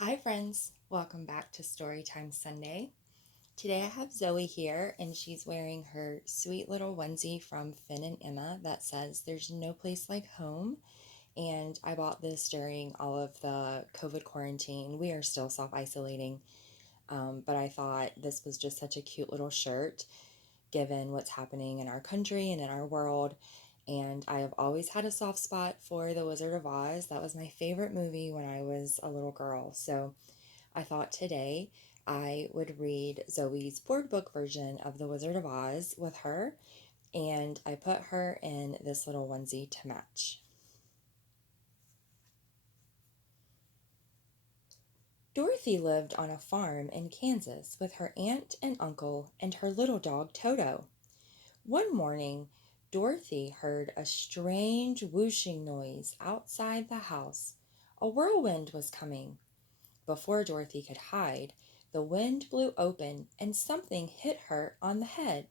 Hi friends, welcome back to Storytime Sunday. Today I have Zoe here and she's wearing her sweet little onesie from Finn and Emma that says there's no place like home. And I bought this during all of the COVID quarantine. We are still self-isolating, but I thought this was just such a cute little shirt given what's happening in our country and in our world. And I have always had a soft spot for The Wizard of Oz. That was my favorite movie when I was a little girl. So I thought today I would read Zoe's board book version of The Wizard of Oz with her, and I put her in this little onesie to match. Dorothy lived on a farm in Kansas with her aunt and uncle and her little dog Toto. One morning, Dorothy heard a strange whooshing noise outside the house. A whirlwind was coming. Before Dorothy could hide, the wind blew open and something hit her on the head.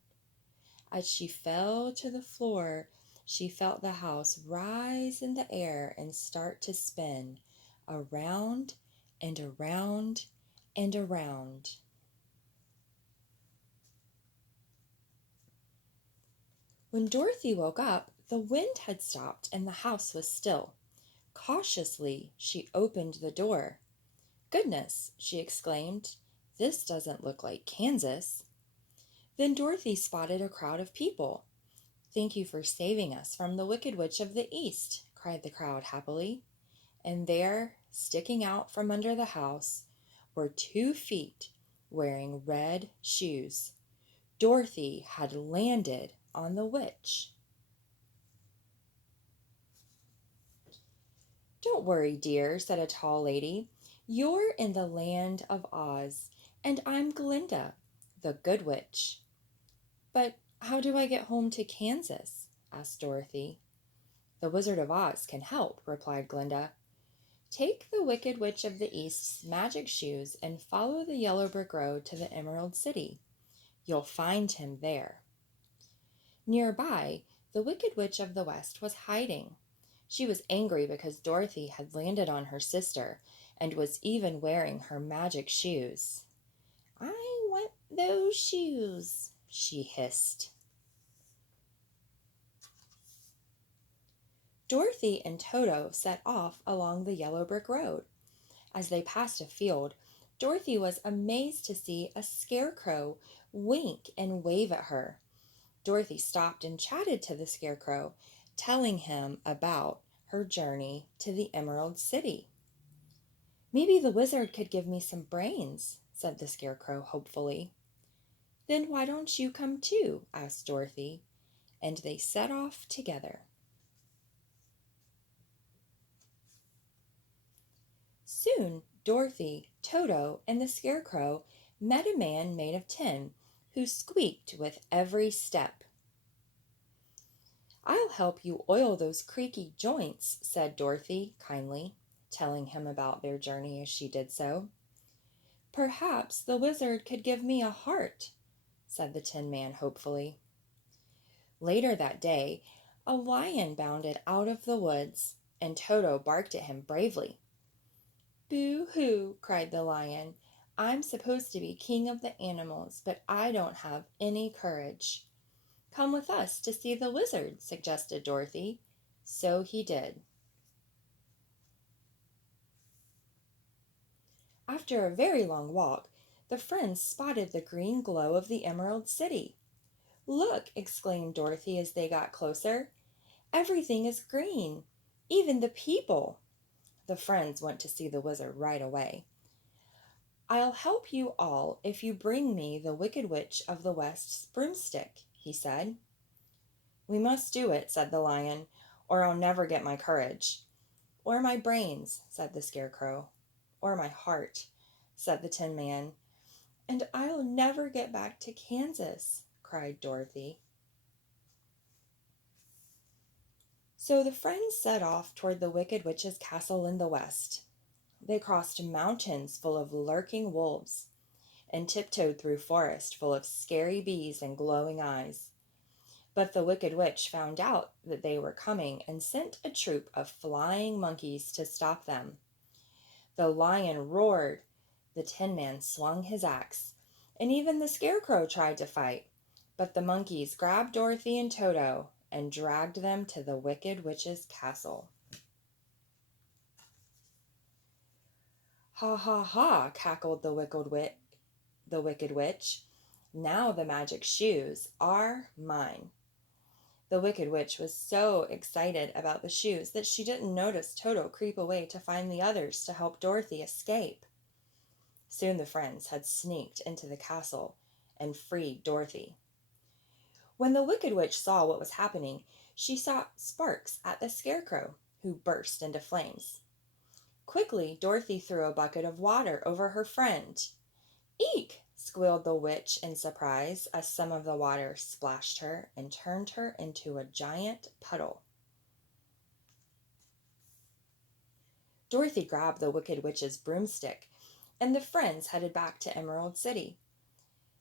As she fell to the floor, she felt the house rise in the air and start to spin around and around and around. When Dorothy woke up, the wind had stopped and the house was still. Cautiously, she opened the door. "Goodness!" she exclaimed. "This doesn't look like Kansas." Then Dorothy spotted a crowd of people. "Thank you for saving us from the Wicked Witch of the East," cried the crowd happily. And there, sticking out from under the house, were 2 feet wearing red shoes. Dorothy had landed on the witch. "Don't worry, dear," said a tall lady. "You're in the land of Oz, and I'm Glinda, the Good Witch." "But how do I get home to Kansas?" asked Dorothy. "The Wizard of Oz can help," replied Glinda. "Take the Wicked Witch of the East's magic shoes and follow the yellow brick road to the Emerald City. You'll find him there." Nearby, the Wicked Witch of the West was hiding. She was angry because Dorothy had landed on her sister and was even wearing her magic shoes. "I want those shoes," she hissed. Dorothy and Toto set off along the yellow brick road. As they passed a field, Dorothy was amazed to see a scarecrow wink and wave at her. Dorothy stopped and chatted to the scarecrow, telling him about her journey to the Emerald City. "Maybe the wizard could give me some brains," said the scarecrow hopefully. "Then why don't you come too?" asked Dorothy, and they set off together. Soon Dorothy, Toto, and the scarecrow met a man made of tin who squeaked with every step. "I'll help you oil those creaky joints," said Dorothy kindly, telling him about their journey as she did so. "Perhaps the wizard could give me a heart," said the Tin Man hopefully. Later that day, a lion bounded out of the woods, and Toto barked at him bravely. "Boo-hoo!" cried the lion. "I'm supposed to be king of the animals, but I don't have any courage." "Come with us to see the wizard," suggested Dorothy. So he did. After a very long walk, the friends spotted the green glow of the Emerald City. "Look!" exclaimed Dorothy as they got closer. "Everything is green, even the people." The friends went to see the wizard right away. "I'll help you all if you bring me the Wicked Witch of the West's broomstick," he said. "We must do it," said the lion, "or I'll never get my courage." "Or my brains," said the scarecrow. "Or my heart," said the Tin Man. "And I'll never get back to Kansas," cried Dorothy. So the friends set off toward the Wicked Witch's castle in the west. They crossed mountains full of lurking wolves and tiptoed through forest full of scary bees and glowing eyes. But the Wicked Witch found out that they were coming and sent a troop of flying monkeys to stop them. The lion roared, the Tin Man swung his axe, and even the Scarecrow tried to fight. But the monkeys grabbed Dorothy and Toto and dragged them to the Wicked Witch's castle. "Ha ha ha," cackled the Wicked Witch. "Now the magic shoes are mine." The Wicked Witch was so excited about the shoes that she didn't notice Toto creep away to find the others to help Dorothy escape. Soon the friends had sneaked into the castle and freed Dorothy. When the Wicked Witch saw what was happening, she shot sparks at the Scarecrow, who burst into flames. Quickly, Dorothy threw a bucket of water over her friend. "Eek!" squealed the witch in surprise as some of the water splashed her and turned her into a giant puddle. Dorothy grabbed the Wicked Witch's broomstick, and the friends headed back to Emerald City.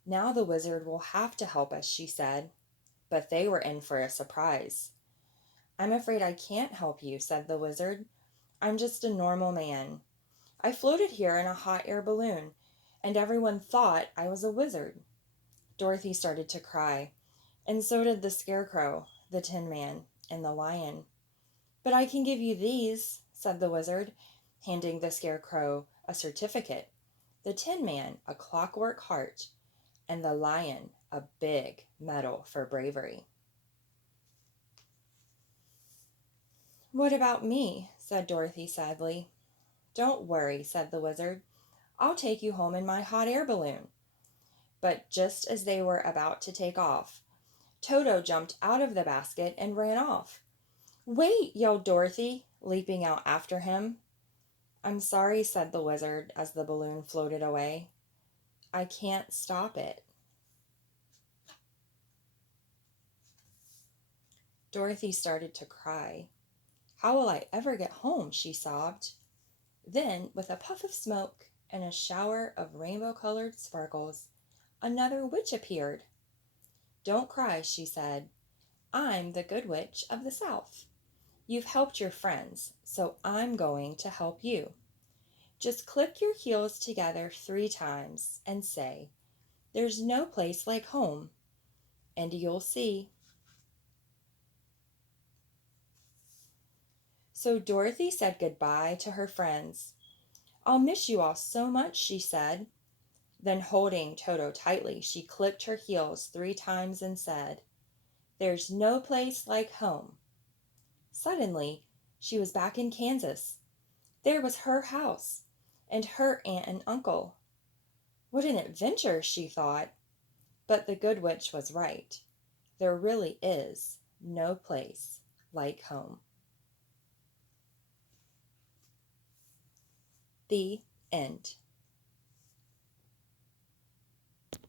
"Now the wizard will have to help us," she said. But they were in for a surprise. "I'm afraid I can't help you," said the wizard. "I'm just a normal man. I floated here in a hot air balloon, and everyone thought I was a wizard." Dorothy started to cry, and so did the Scarecrow, the Tin Man, and the Lion. "But I can give you these," said the wizard, handing the Scarecrow a certificate, the Tin Man a clockwork heart, and the Lion a big medal for bravery. "What about me?" said Dorothy sadly. "Don't worry," said the wizard. "I'll take you home in my hot air balloon." But just as they were about to take off, Toto jumped out of the basket and ran off. "Wait!" yelled Dorothy, leaping out after him. "I'm sorry," said the wizard as the balloon floated away. "I can't stop it." Dorothy started to cry. "How will I ever get home?" she sobbed. Then, with a puff of smoke and a shower of rainbow-colored sparkles, another witch appeared. "Don't cry," she said. "I'm the Good Witch of the South. You've helped your friends, so I'm going to help you. Just click your heels together 3 times and say, 'There's no place like home,' and you'll see." So Dorothy said goodbye to her friends. "I'll miss you all so much," she said. Then, holding Toto tightly, she clicked her heels 3 times and said, "There's no place like home." Suddenly, she was back in Kansas. There was her house, and her aunt and uncle. What an adventure, she thought. But the Good Witch was right. There really is no place like home. The end.